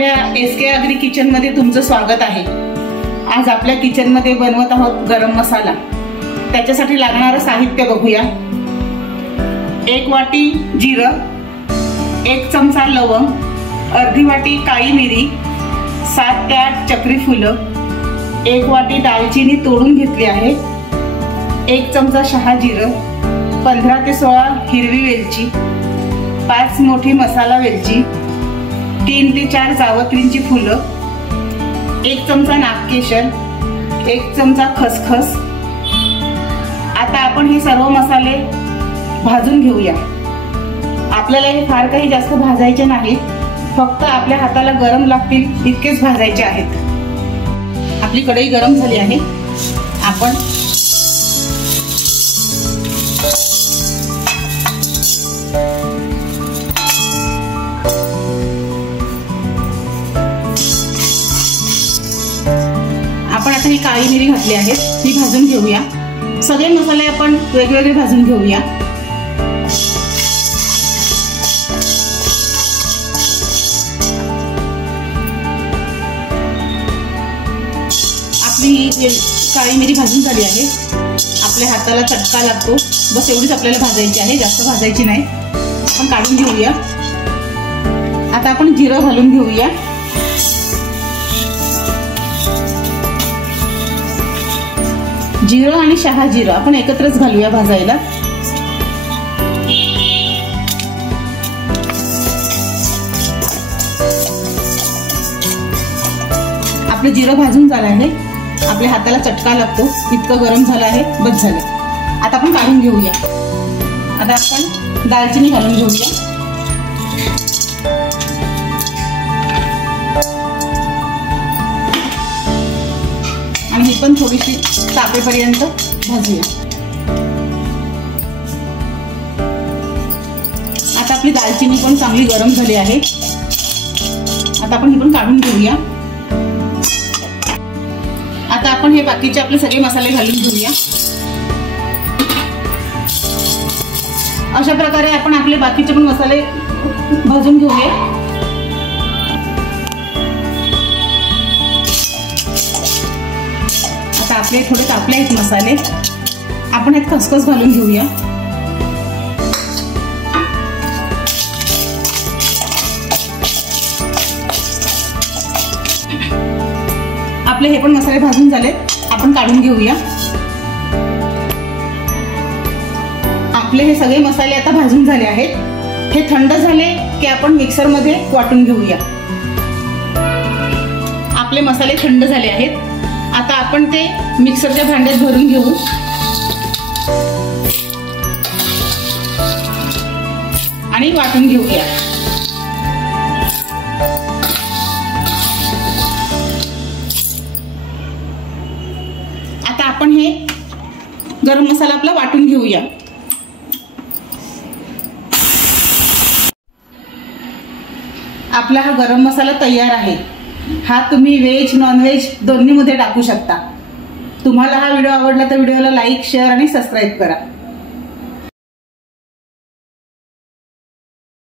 आपल्या SK agree kitchen मध्ये तुमचं स्वागत आहे। आज आपल्या किचन मध्ये बनवत आहोत गरम मसाला। त्याच्यासाठी लागणारं साहित्य बघूया। 1 वाटी जिरं, 1 चमचा लवंग, अर्धी वाटी काळी मिरी, 7 ते 8 चक्री फुलं, 1 वाटी दालचिनी तोडून घेतली आहे, 1 चमचा शहाजिरं, 15 ते 16 हिरवी वेलची, 5 मोठी मसाला वेलची, 3 ते 4 जावत्रीची फुलं, 1 चमचा नागकेशर, 1 चमचा खसखस। आता आपण हे सर्व मसाले भाजून घेऊया। आपल्याला हे फार काही जास्त भाजायचे नाही, फक्त आपल्या हाताला गरम लागतील इतकेच भाजायचे आहेत। आपली कढई गरम झाली आहे। आपण आता ही काळी मिरी घातली आहे, ही भाजून घेऊया। सगळे मसाले आपण वेगवेगळे भाजून घेऊया। आपली ही काळी मिरी भाजून झाली आहे। आपल्या हाताला चटका लागतो, बस एवढीच आपल्याला भाजायची आहे, जास्त भाजायची नाही। आपण काढून घेऊया। आता आपण जिरं घालून घेऊया। जिरं आणि शहाजिरं आपण एकत्रच घालूया भाजायला। आपलं जिरं भाजून झालं आहे। आपल्या हाताला चटका लागतो, इतकं गरम झालं आहे, बस झालं। आता आपण काढून घेऊया। आता आपण दालचिनी घालून घेऊया। आणि ही पण थोडीशी तापेपर्यंत भाजूया। आता आपली दालचिनी पण चांगली गरम झाली आहे। आता आपण ही पण काढून घेऊया। आता आपण हे बाकीचे आपले सगळे मसाले घालून घेऊया। अशा प्रकारे आपण आपले बाकीचे पण मसाले भाजून घेऊया। आपले थोडे तापले आहेत मसाले, आपण यात खसखस घालून घेऊया। आपले हे पण मसाले भाजून झाले, आपण काढून घेऊया। आपले हे सगळे मसाले आता भाजून झाले आहेत। हे थंड झाले की आपण मिक्सर मध्ये वाटून घेऊया। आपले मसाले थंड झाले आहेत। आता आपण ते मिक्सरच्या भांड्यात भरून घेऊ आणि वाटून घेऊया। आता आपण हे गरम मसाला आपला वाटून घेऊया। आपला हा गरम मसाला तयार आहे। हा तुम्ही व्हेज नॉन व्हेज दोन्ही मध्ये टाकू शकता। तुम्हाला हा व्हिडिओ आवडला तर व्हिडिओला लाईक, शेअर आणि सबस्क्राईब करा।